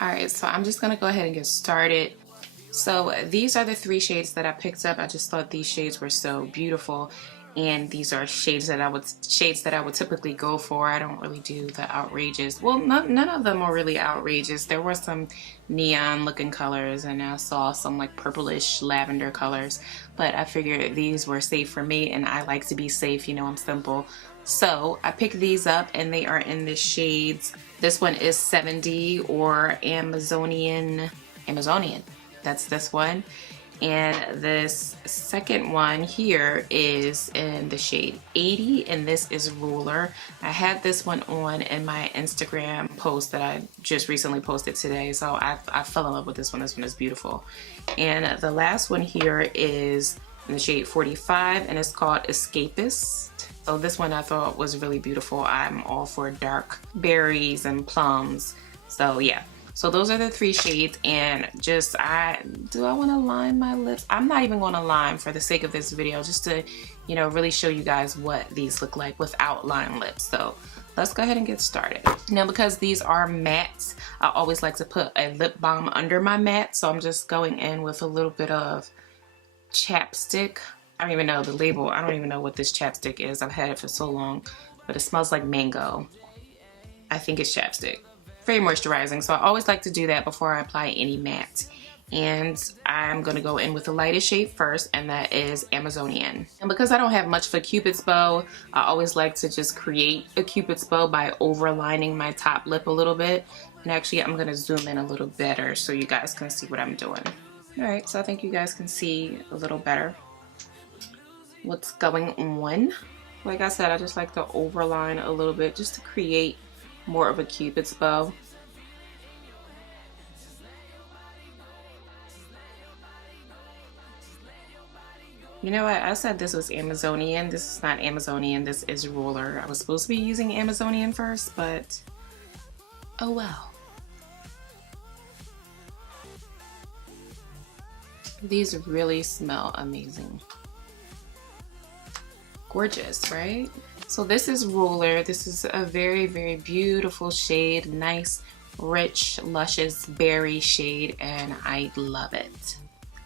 Alright, so I'm just gonna go ahead and get started. So these are the three shades that I picked up. I just thought these shades were so beautiful, and these are shades that I would typically go for. I don't really do the outrageous. Well, none of them are really outrageous. There were some neon looking colors, and I saw some like purplish lavender colors, but I figured these were safe for me, and I like to be safe, you know, I'm simple. So I picked these up, and they are in the shades. This one is 70 or Amazonian. That's this one. And this second one here is in the shade 80, and this is Ruler. I had this one on in my Instagram post that I just recently posted today, so I fell in love with this one. This one is beautiful. And the last one here is in the shade 45, and it's called Escapist. So this one I thought was really beautiful. I'm all for dark berries and plums. So yeah. So those are the three shades, and just do I want to line my lips? I'm not even going to line for the sake of this video, just to, you know, really show you guys what these look like without lined lips. So let's go ahead and get started. Now, because these are mattes, I always like to put a lip balm under my matte. So I'm just going in with a little bit of chapstick. I don't even know the label. I don't even know what this chapstick is. I've had it for so long, but it smells like mango. I think it's chapstick. Very moisturizing, so I always like to do that before I apply any matte. And I'm going to go in with the lightest shade first, and that is Amazonian. And because I don't have much of a cupid's bow, I always like to just create a cupid's bow by overlining my top lip a little bit. And actually, I'm going to zoom in a little better so you guys can see what I'm doing. Alright, so I think you guys can see a little better what's going on. Like I said, I just like to overline a little bit just to create more of a cupid's bow. You know what? I said this was Amazonian. This is not Amazonian. This is Ruler. I was supposed to be using Amazonian first, but oh well. These really smell amazing. Gorgeous, right? So this is Ruler. This is a very, very beautiful shade. Nice, rich, luscious berry shade, and I love it.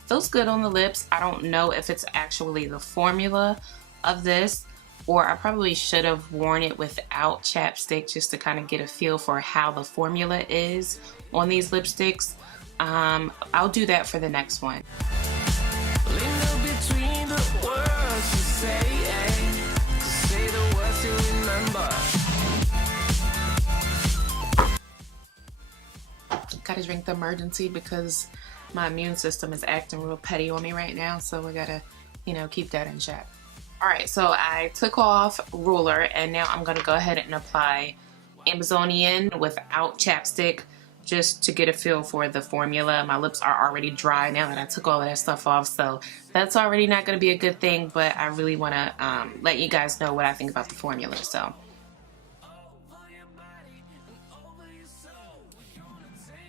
Feels good on the lips. I don't know if it's actually the formula of this, or I probably should have worn it without chapstick just to kind of get a feel for how the formula is on these lipsticks. I'll do that for the next one. Gotta drink the emergency because my immune system is acting real petty on me right now, so we gotta, you know, keep that in check. Alright, so I took off Ruler, and now I'm gonna go ahead and apply Amazonian without chapstick just to get a feel for the formula. My lips are already dry now that I took all of that stuff off, so that's already not gonna be a good thing, but I really wanna let you guys know what I think about the formula. So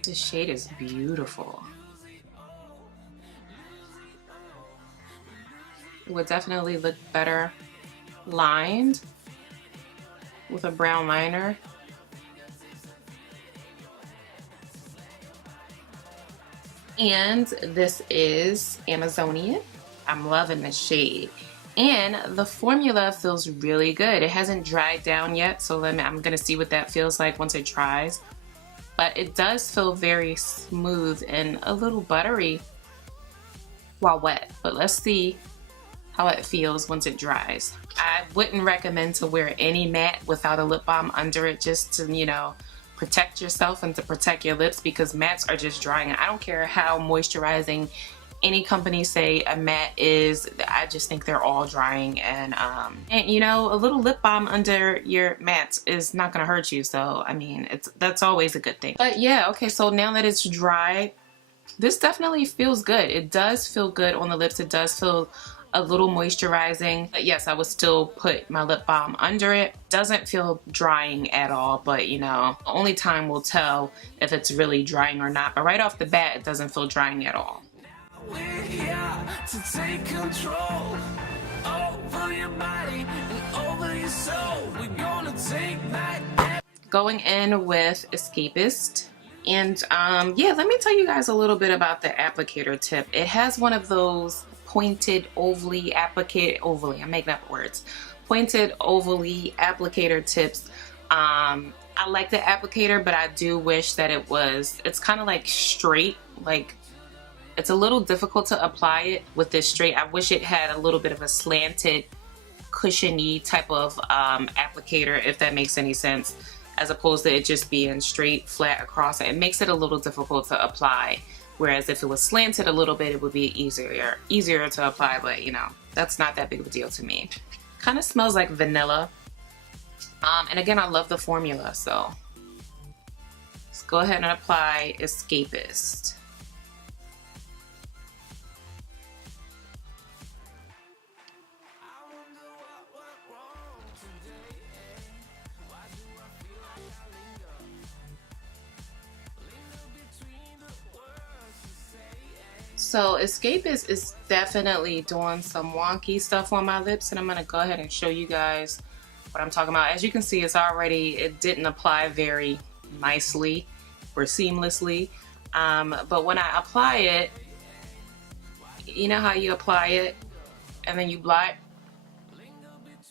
this shade is beautiful. It would definitely look better lined with a brown liner. And this is Amazonian. I'm loving this shade. And the formula feels really good. It hasn't dried down yet, so I'm gonna see what that feels like once it dries. But it does feel very smooth and a little buttery while wet. But let's see how it feels once it dries. I wouldn't recommend to wear any matte without a lip balm under it, just to, you know, protect yourself and to protect your lips, because mattes are just drying. I don't care how moisturizing any company say a matte is, I just think they're all drying, and you know, a little lip balm under your mattes is not gonna hurt you. So I mean, that's always a good thing. But yeah, okay, so now that it's dry, this definitely feels good. It does feel good on the lips. It does feel a little moisturizing. But yes, I would still put my lip balm under it. Doesn't feel drying at all, but you know, only time will tell if it's really drying or not. But right off the bat, it doesn't feel drying at all. We're here to take control over your body and over your soul. We're gonna take back. Going in with Escapist. And yeah, let me tell you guys a little bit about the applicator tip. It has one of those pointed ovally I'm making up words. Pointed ovally applicator tips. I like the applicator, but I do wish that it's kind of like straight, like it's a little difficult to apply it with this straight. I wish it had a little bit of a slanted, cushiony type of applicator, if that makes any sense, as opposed to it just being straight, flat across it. It makes it a little difficult to apply. Whereas if it was slanted a little bit, it would be easier to apply, but you know, that's not that big of a deal to me. Kind of smells like vanilla. And again, I love the formula, so let's go ahead and apply Escapist. So Escapist is definitely doing some wonky stuff on my lips, and I'm gonna go ahead and show you guys what I'm talking about. As you can see, it didn't apply very nicely or seamlessly. But when I apply it, you know how you apply it and then you blot?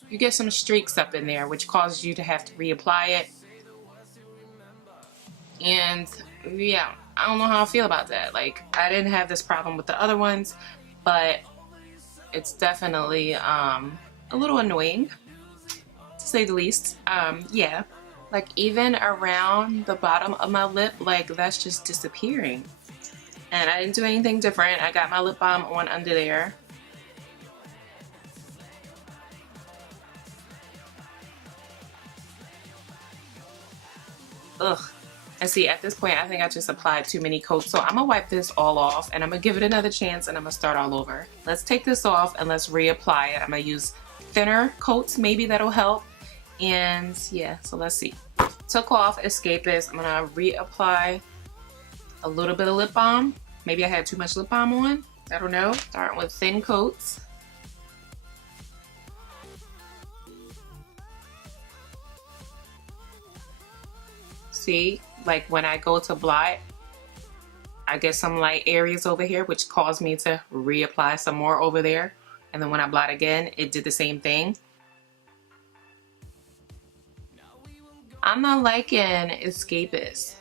You get some streaks up in there, which causes you to have to reapply it. And yeah, I don't know how I feel about that. Like, I didn't have this problem with the other ones, but it's definitely a little annoying, to say the least. Yeah, like even around the bottom of my lip, like that's just disappearing. And I didn't do anything different. I got my lip balm on under there. Ugh. And see, at this point, I think I just applied too many coats. So I'm gonna wipe this all off and I'm gonna give it another chance and I'm gonna start all over. Let's take this off and let's reapply it. I'm gonna use thinner coats, maybe that'll help. And yeah, so let's see. Took off Escapist. I'm gonna reapply a little bit of lip balm. Maybe I had too much lip balm on. I don't know. Starting with thin coats. See, like when I go to blot, I get some light areas over here, which caused me to reapply some more over there. And then when I blot again, it did the same thing. I'm not liking Escapist.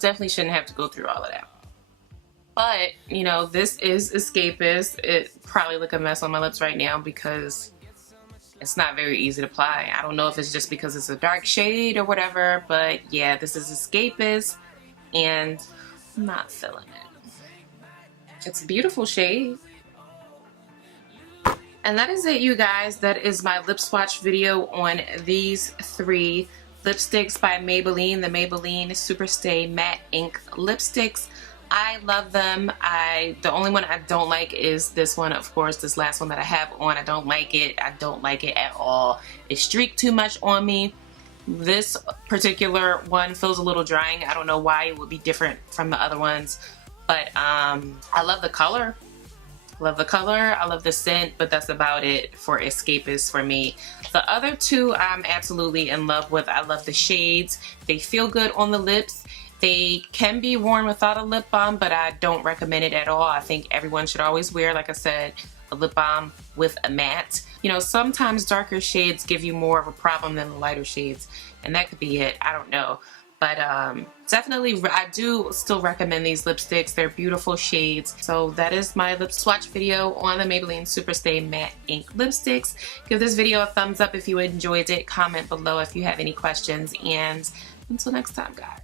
Definitely shouldn't have to go through all of that. But, you know, this is Escapist. It probably look a mess on my lips right now because it's not very easy to apply. I don't know if it's just because it's a dark shade or whatever, but yeah, this is Escapist and I'm not feeling it. It's a beautiful shade. And that is it, you guys. That is my lip swatch video on these three lipsticks by Maybelline, the Maybelline Superstay Matte Ink Lipsticks. I love them. The only one I don't like is this one, of course, this last one that I have on. I don't like it. I don't like it at all. It streaked too much on me. This particular one feels a little drying. I don't know why it would be different from the other ones, but I love the color. Love the color, I love the scent, but that's about it for Escapist for me. The other two I'm absolutely in love with. I love the shades. They feel good on the lips. They can be worn without a lip balm, but I don't recommend it at all. I think everyone should always wear, like I said, a lip balm with a matte. You know, sometimes darker shades give you more of a problem than the lighter shades, and that could be it. I don't know. But definitely, I do still recommend these lipsticks. They're beautiful shades. So that is my lip swatch video on the Maybelline Superstay Matte Ink Lipsticks. Give this video a thumbs up if you enjoyed it. Comment below if you have any questions. And until next time, guys.